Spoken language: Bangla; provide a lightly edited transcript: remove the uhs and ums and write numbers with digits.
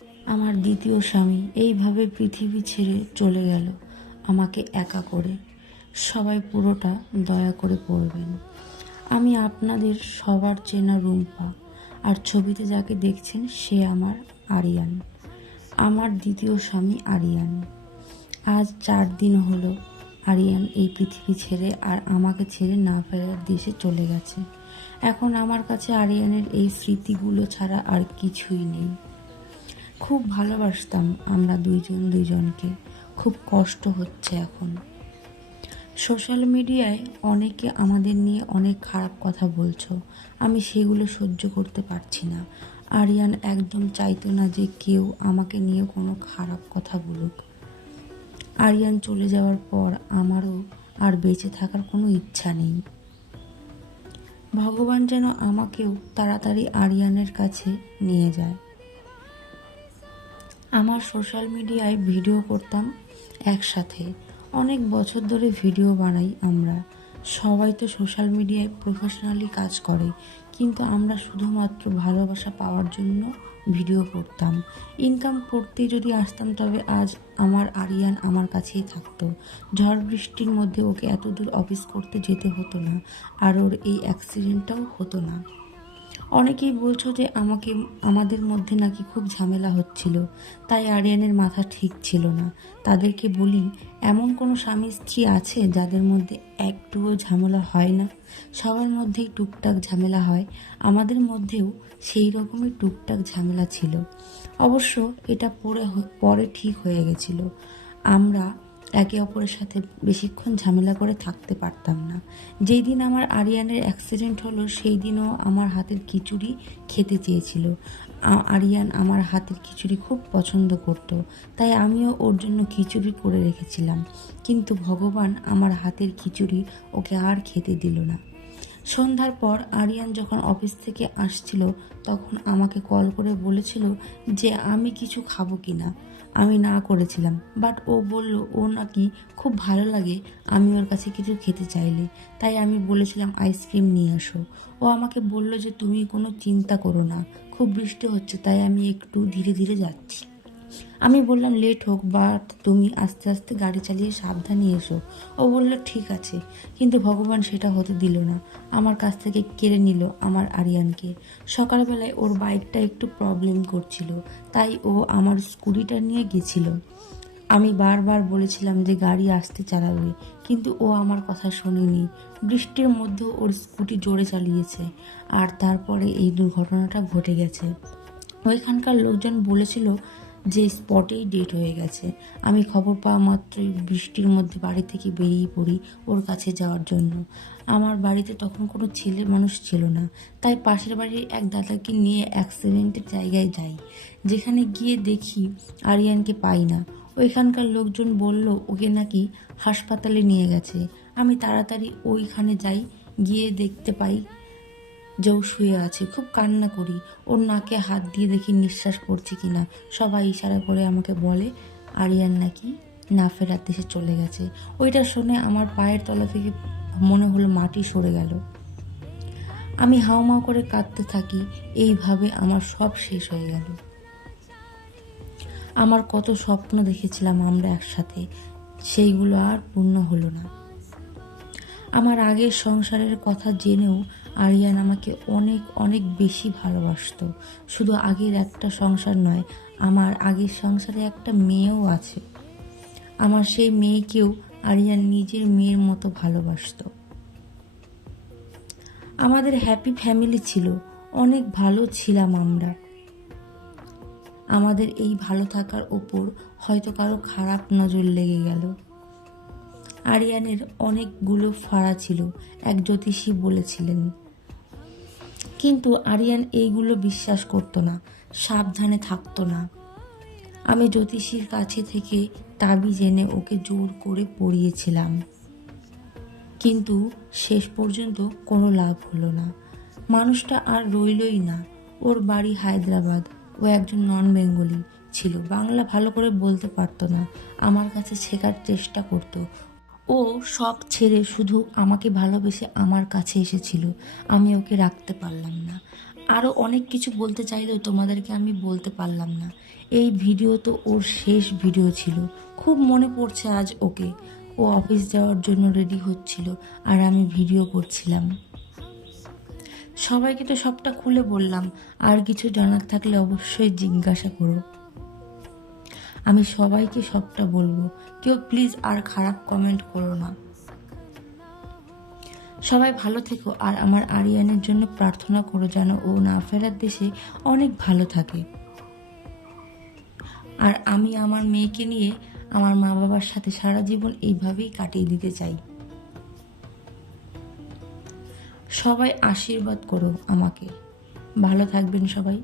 আমার দ্বিতীয় স্বামী এইভাবে পৃথিবী ছেড়ে চলে গেল আমাকে একা করে। সবাই পুরোটা দয়া করে পড়বেন। আমি আপনাদের সবার চেনা রুম্পা, আর ছবিতে যাকে দেখছেন সে আমার আরিয়ান, আমার দ্বিতীয় স্বামী আরিয়ান। আজ 4 দিন হলো আরিয়ান এই পৃথিবী ছেড়ে আর আমাকে ছেড়ে না ফেরার দেশে চলে গেছে। এখন আমার কাছে আরিয়ানের এই স্মৃতিগুলো ছাড়া আর কিছুই নেই। খুব ভালোবাসতাম আমরা দুইজন দুইজনকে। খুব কষ্ট হচ্ছে এখন। সোশ্যাল মিডিয়ায় অনেকে আমাদের নিয়ে অনেক খারাপ কথা বলছো, আমি সেগুলো সহ্য করতে পারছি না। আরিয়ান একদম চাইতো না যে কেউ আমাকে নিয়ে কোনো খারাপ কথা বলুক। আরিয়ান চলে যাওয়ার পর আমারও আর বেঁচে থাকার কোনো ইচ্ছা নেই। ভগবান যেন আমাকেও তাড়াতাড়ি আরিয়ানের কাছে নিয়ে যায়। আমার সোশ্যাল মিডিয়ায় ভিডিও করতাম একসাথে, অনেক বছর ধরে ভিডিও বানাই আমরা। সবাই তো সোশ্যাল মিডিয়ায় প্রফেশনালি কাজ করে, কিন্তু আমরা শুধুমাত্র ভালোবাসা পাওয়ার জন্য ভিডিও করতাম। ইনকাম করতেই যদি আসতাম তবে আজ আমার আরিয়ান আমার কাছেই থাকতো। ঝড় বৃষ্টির মধ্যে ওকে এত দূর অফিস করতে যেতে হতো না, আর ওর এই অ্যাক্সিডেন্টটাও হতো না। অনেকেই বলছো যে আমাদের মধ্যে নাকি খুব ঝামেলা হচ্ছিল, তাই আরিয়ানের মাথা ঠিক ছিল না। তাদেরকে বলি, এমন কোনো স্বামী স্ত্রী আছে যাদের মধ্যে একটুও ঝামেলা হয় না? সবার মধ্যেই টুকটাক ঝামেলা হয়, আমাদের মধ্যেও সেই রকমই টুকটাক ঝামেলা ছিল। অবশ্য এটা পরে ঠিক হয়ে গেছিল। আমরা একে অপরের সাথে বেশিক্ষণ ঝামেলা করে থাকতে পারতাম না। যেই দিন আমার আরিয়ানের অ্যাক্সিডেন্ট হলো সেই দিনও আমার হাতের খিচুড়ি খেতে চেয়েছিল। আরিয়ান আমার হাতের খিচুড়ি খুব পছন্দ করত, তাই আমিও ওর জন্য খিচুড়ি করে রেখেছিলাম। কিন্তু ভগবান আমার হাতের খিচুড়ি ওকে আর খেতে দিল না। সন্ধ্যার পর আরিয়ান যখন অফিস থেকে আসছিল তখন আমাকে কল করে বলেছিল যে আমি কিছু খাবো কিনা। আমি না করেছিলাম, বাট ও বলল ও নাকি খুব ভালো লাগে আমি ওর কাছে কিছু খেতে চাইলে। তাই আমি বলেছিলাম আইসক্রিম নিয়ে আসো। ও আমাকে বলল যে তুমি কোনো চিন্তা করো না, খুব বৃষ্টি হচ্ছে তাই আমি একটু ধীরে ধীরে যাচ্ছি। আমি বললাম লেট হোক, বাট তুমি আস্তে আস্তে গাড়ি চালিয়ে সাবধানে এসো। ও বলল ঠিক আছে, কিন্তু ভগবান সেটা হতে দিল না। আমার কাছ থেকে কেড়ে নিল আমার আরিয়ানকে। সকালবেলায় ওর বাইকটা একটু প্রবলেম করছিল, তাই ও আমার স্কুটিটা নিয়ে গেছিল। আমি বারবার বলেছিলাম যে গাড়ি আস্তে চালাবে, কিন্তু ও আমার কথা শোনেনি। বৃষ্টির মধ্যেও ওর স্কুটি জোরে চালিয়েছে, আর তারপরে এই দুর্ঘটনাটা ঘটে গেছে। ওইখানকার লোকজন বলেছিল যে স্পটেই ডেট হয়ে গেছে। আমি খবর পাওয়া মাত্রই বৃষ্টির মধ্যে বাড়ি থেকে বেরিয়ে পড়ি ওর কাছে যাওয়ার জন্য। আমার বাড়িতে তখন কোনো ছেলে মানুষ ছিল না, তাই পাশের বাড়ির এক দাদাকে নিয়ে অ্যাক্সিডেন্টের জায়গায় যাই। যেখানে গিয়ে দেখি আরিয়ানকে পাই না। ওইখানকার লোকজন বলল ওকে নাকি হাসপাতালে নিয়ে গেছে। আমি তাড়াতাড়ি ওইখানে যাই, গিয়ে দেখতে পাই যে ও শুয়ে আছে। খুব কান্না করি, ওর নাকে হাত দিয়ে দেখি নিঃশ্বাস পড়ছে কিনা। সবাই ইশারা করে আমাকে বলে আরিয়ান নাকি না ফেরার দেশে চলে গেছে। ওইটা শুনে আমার পায়ের তলা থেকে মনে হলো মাটি সরে গেল। আমি হাউমাউ করে কাঁদতে থাকি। এইভাবে আমার সব শেষ হয়ে গেল। আমার কত স্বপ্ন দেখেছিলাম আমরা একসাথে, সেইগুলো আর পূর্ণ হলো না। আমার আগের সংসারের কথা জেনেও আরিয়ান আমাকে অনেক অনেক বেশি ভালোবাসতো। শুধু আগের একটা সংসার নয়, আমার আগের সংসারে একটা মেয়েও আছে। আমার সেই মেয়েকেও আরিয়ান নিজের মেয়ের মতো ভালোবাসতো। আমাদের হ্যাপি ফ্যামিলি ছিল, অনেক ভালো ছিলাম আমরা। আমাদের এই ভালো থাকার ওপর হয়তো কারো খারাপ নজর লেগে গেল। আরিয়ানের অনেকগুলো ফাড়া ছিল, এক জ্যোতিষী বলেছিলেন। কিন্তু আরিয়ান এইগুলো বিশ্বাস করতো না, সাবধানে থাকতো না। আমি জ্যোতিষীর কাছে থেকে তাবিজ এনে ওকে জোর করে পড়িয়েছিলাম, কিন্তু শেষ পর্যন্ত কোনো লাভ হলো না। মানুষটা আর রইলই না। ওর বাড়ি হায়দ্রাবাদ। ও একজন নন বেঙ্গলি ছিল, বাংলা ভালো করে বলতে পারতো না। আমার কাছে শেখার চেষ্টা করতো। ও সব ছেড়ে শুধু আমাকে ভালোবেসে আমার কাছে এসেছিল। আমি ওকে রাখতে পারলাম না। আরও অনেক কিছু বলতে চাইলেও তোমাদেরকে আমি বলতে পারলাম না। এই ভিডিও তো ওর শেষ ভিডিও ছিল। খুব মনে পড়ছে আজ ওকে। ও অফিস যাওয়ার জন্য রেডি হচ্ছিল আর আমি ভিডিও করছিলাম। সবাইকে তো সবটা খুলে বললাম, আর কিছু জানার থাকলে অবশ্যই জিজ্ঞাসা করো। আমি সবাইকে সবটা বলবো, কেউ প্লিজ আর খারাপ কমেন্ট করো না। সবাই ভালো থেকো আর আমার আরিয়ানের জন্য প্রার্থনা করো যেন ও না ফেরার দেশে অনেক ভালো থাকে। আর আমি আমার মেয়েকে নিয়ে আমার মা বাবার সাথে সারা জীবন এইভাবেই কাটিয়ে দিতে চাই। সবাই আশীর্বাদ করো আমাকে। ভালো থাকবেন সবাই।